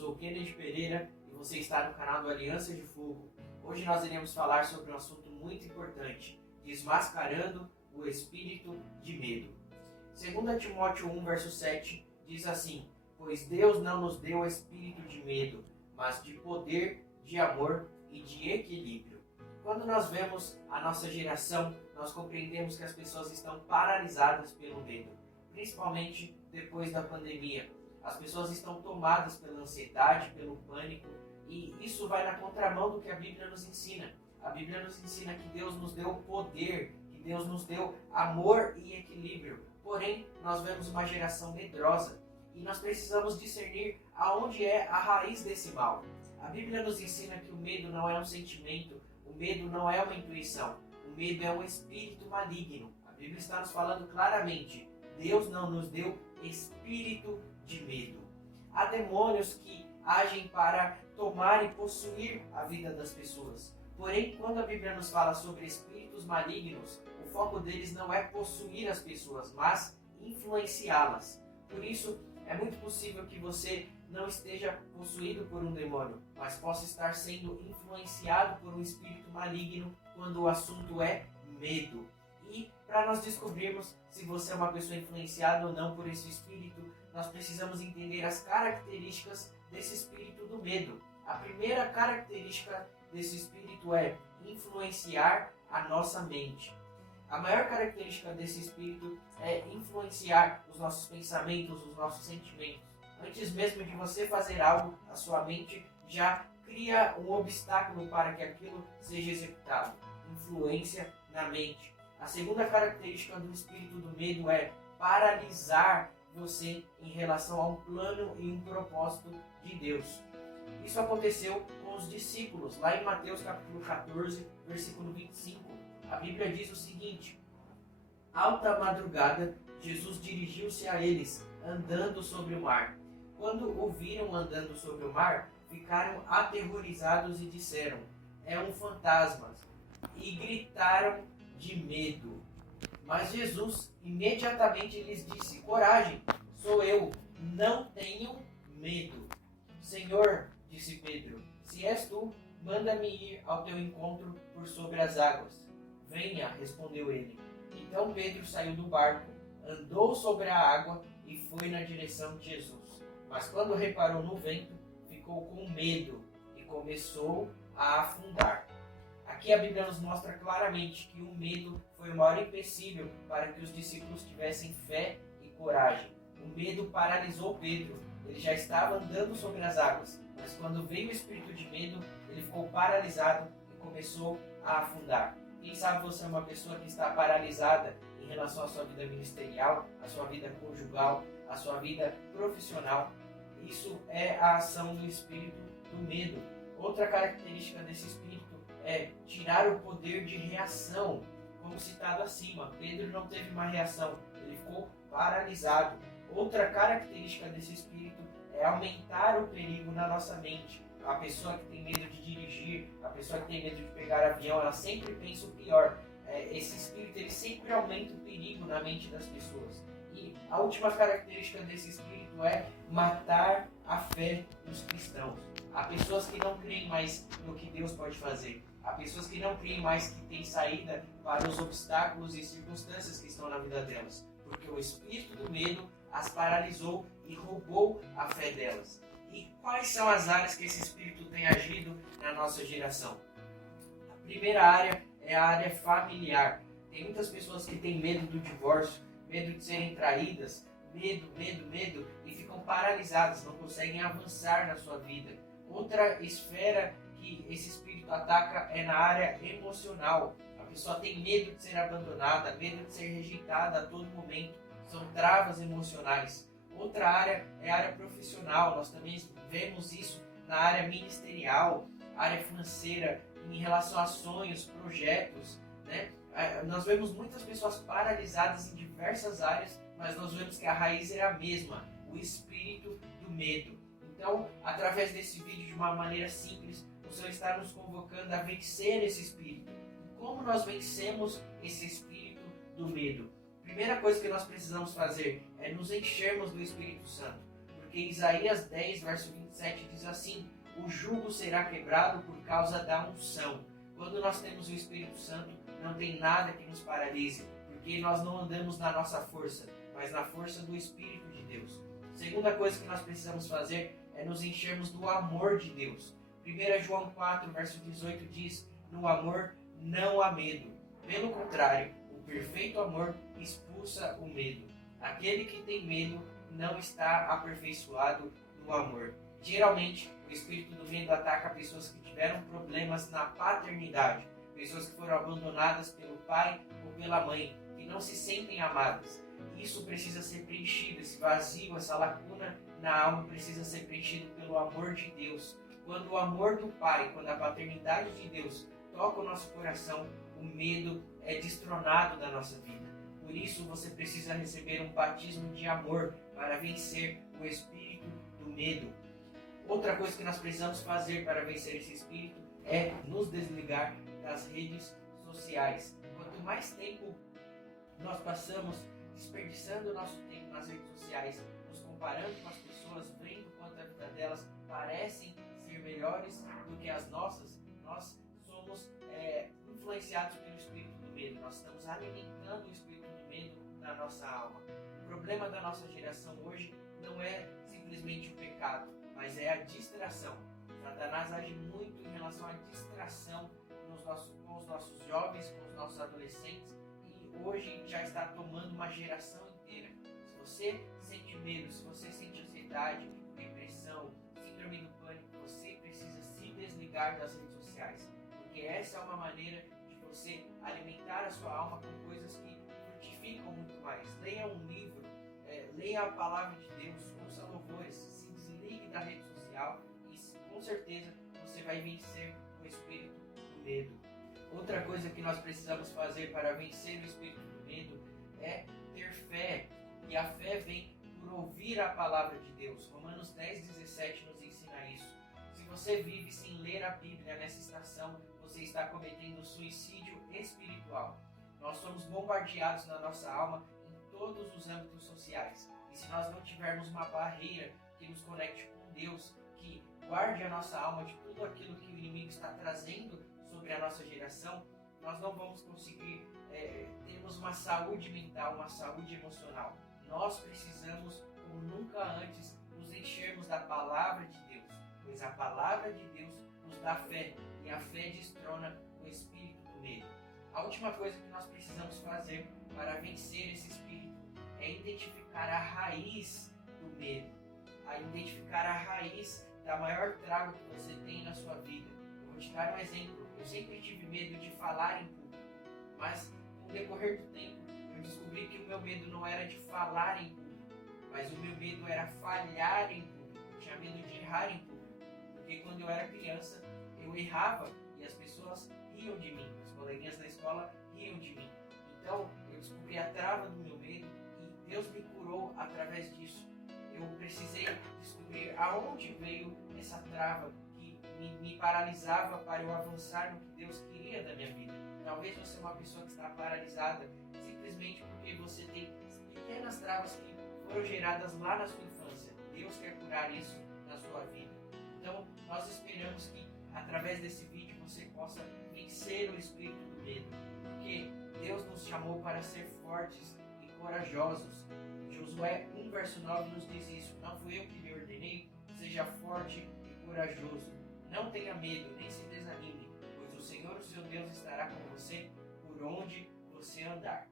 sou o Kennedy Pereira e você está no canal do Aliança de Fogo. Hoje nós iremos falar sobre um assunto muito importante, desmascarando o espírito de medo. 2 Timóteo 1, verso 7 diz assim: pois Deus não nos deu espírito de medo, mas de poder, de amor e de equilíbrio. Quando nós vemos a nossa geração, nós compreendemos que as pessoas estão paralisadas pelo medo, principalmente depois da pandemia. As pessoas estão tomadas pela ansiedade, pelo pânico, e isso vai na contramão do que a Bíblia nos ensina. A Bíblia nos ensina que Deus nos deu poder, que Deus nos deu amor e equilíbrio. Porém, nós vemos uma geração medrosa e nós precisamos discernir aonde é a raiz desse mal. A Bíblia nos ensina que o medo não é um sentimento, o medo não é uma intuição, o medo é um espírito maligno. A Bíblia está nos falando claramente: Deus não nos deu espírito de medo. Há demônios que agem para tomar e possuir a vida das pessoas. Porém, quando a Bíblia nos fala sobre espíritos malignos, o foco deles não é possuir as pessoas, mas influenciá-las. Por isso, é muito possível que você não esteja possuído por um demônio, mas possa estar sendo influenciado por um espírito maligno quando o assunto é medo. E para nós descobrirmos se você é uma pessoa influenciada ou não por esse espírito, nós precisamos entender as características desse espírito do medo. A primeira característica desse espírito é influenciar a nossa mente. A maior característica desse espírito é influenciar os nossos pensamentos, os nossos sentimentos. Antes mesmo de você fazer algo, a sua mente já cria um obstáculo para que aquilo seja executado. Influência na mente. A segunda característica do espírito do medo é paralisar você em relação a um plano e um propósito de Deus. Isso aconteceu com os discípulos, lá em Mateus capítulo 14, versículo 25. A Bíblia diz o seguinte: alta madrugada, Jesus dirigiu-se a eles, andando sobre o mar. Quando o viram andando sobre o mar, ficaram aterrorizados e disseram: é um fantasma, e gritaram de medo. Mas Jesus imediatamente lhes disse: coragem, sou eu, não tenham medo. Senhor, disse Pedro, se és tu, manda-me ir ao teu encontro por sobre as águas. Venha, respondeu ele. Então Pedro saiu do barco, andou sobre a água e foi na direção de Jesus. Mas quando reparou no vento, ficou com medo e começou a afundar. Aqui a Bíblia nos mostra claramente que o medo foi o maior empecilho para que os discípulos tivessem fé e coragem. O medo paralisou Pedro. Ele já estava andando sobre as águas, mas quando veio o espírito de medo, ele ficou paralisado e começou a afundar. Quem sabe você é uma pessoa que está paralisada em relação à sua vida ministerial, à sua vida conjugal, à sua vida profissional. Isso é a ação do espírito do medo. Outra característica desse espírito é tirar o poder de reação, como citado acima. Pedro não teve uma reação, ele ficou paralisado. Outra característica desse espírito é aumentar o perigo na nossa mente. A pessoa que tem medo de dirigir, a pessoa que tem medo de pegar avião, ela sempre pensa o pior. Esse espírito ele sempre aumenta o perigo na mente das pessoas. E a última característica desse espírito é matar a fé dos cristãos. Há pessoas que não creem mais no que Deus pode fazer. Há pessoas que não creem mais que tem saída para os obstáculos e circunstâncias que estão na vida delas. Porque o espírito do medo as paralisou e roubou a fé delas. E quais são as áreas que esse espírito tem agido na nossa geração? A primeira área é a área familiar. Tem muitas pessoas que têm medo do divórcio, medo de serem traídas, medo, e ficam paralisadas, não conseguem avançar na sua vida. Outra esfera que esse espírito ataca é na área emocional. A pessoa tem medo de ser abandonada, medo de ser rejeitada a todo momento. São travas emocionais. Outra área é a área profissional. Nós também vemos isso na área ministerial, área financeira, em relação a sonhos, projetos, né? Nós vemos muitas pessoas paralisadas em diversas áreas, mas nós vemos que a raiz é a mesma, o espírito do medo. Então, através desse vídeo, de uma maneira simples, o Senhor está nos convocando a vencer esse espírito. Como nós vencemos esse espírito do medo? Primeira coisa que nós precisamos fazer é nos enchermos do Espírito Santo. Porque Isaías 10, verso 27 diz assim: o jugo será quebrado por causa da unção. Quando nós temos o Espírito Santo, não tem nada que nos paralise, porque nós não andamos na nossa força, mas na força do Espírito de Deus. Segunda coisa que nós precisamos fazer é nos enchermos do amor de Deus. 1 João 4, verso 18 diz: no amor não há medo. Pelo contrário, o perfeito amor expulsa o medo. Aquele que tem medo não está aperfeiçoado no amor. Geralmente, o espírito do medo ataca pessoas que tiveram problemas na paternidade, pessoas que foram abandonadas pelo pai ou pela mãe, que não se sentem amadas. Isso precisa ser preenchido, esse vazio, essa lacuna na alma precisa ser preenchido pelo amor de Deus. Quando o amor do Pai, quando a paternidade de Deus toca o nosso coração, o medo é destronado da nossa vida. Por isso você precisa receber um batismo de amor para vencer o espírito do medo. Outra coisa que nós precisamos fazer para vencer esse espírito é nos desligar das redes sociais. Quanto mais tempo nós passamos desperdiçando o nosso tempo nas redes sociais, nos comparando com as pessoas, vendo quanto a vida delas parecem ser melhores do que as nossas, nós somos influenciados pelo espírito do medo. Nós estamos alimentando o espírito do medo na nossa alma. O problema da nossa geração hoje não é simplesmente o pecado, mas é a distração. Satanás age muito em relação à distração com os nossos jovens, com os nossos adolescentes, e hoje já está tomando uma geração inteira. Se você sente medo, se você sente ansiedade, depressão, síndrome do pânico, você precisa se desligar das redes sociais, porque essa é uma maneira de você alimentar a sua alma com coisas que frutificam muito mais. Leia um livro, leia a palavra de Deus, ouça louvores, se desligue da rede social e com certeza você vai vencer o espírito do medo. Outra coisa que nós precisamos fazer para vencer o espírito do medo é ter fé, e a fé vem por ouvir a palavra de Deus. Romanos 10:17 nos ensina isso. Se você vive sem ler a Bíblia nessa estação, você está cometendo suicídio espiritual. Nós somos bombardeados na nossa alma em todos os âmbitos sociais. E se nós não tivermos uma barreira que nos conecte com Deus, que guarde a nossa alma de tudo aquilo que o inimigo está trazendo sobre a nossa geração, nós não vamos conseguir termos uma saúde mental, uma saúde emocional. Nós precisamos, como nunca antes, nos enchermos da palavra de Deus, pois a palavra de Deus nos dá fé, e a fé destrona o espírito do medo. A última coisa que nós precisamos fazer para vencer esse espírito é identificar a raiz do medo, identificar a raiz da maior trava que você tem na sua vida. Eu vou te dar um exemplo. Eu sempre tive medo de falar em público, mas com o decorrer do tempo eu descobri que o meu medo não era de falar em público, mas o meu medo era falhar em público. Eu tinha medo de errar em público, porque quando eu era criança eu errava e as pessoas riam de mim, os coleguinhas da escola riam de mim. Então eu descobri a trava do meu medo e Deus me curou através disso. Eu precisei descobrir aonde veio essa trava que me paralisava para eu avançar no que Deus queria da minha vida. Talvez você é uma pessoa que está paralisada simplesmente porque você tem pequenas travas que foram geradas lá na sua infância. Deus quer curar isso na sua vida. Então, nós esperamos que através desse vídeo você possa vencer o espírito do medo, porque Deus nos chamou para ser fortes e corajosos. Josué 1, verso 9 nos diz isso: não fui eu que lhe ordenei, seja forte e corajoso. Não tenha medo, nem se desanime, pois o Senhor, o seu Deus, estará com você por onde você andar.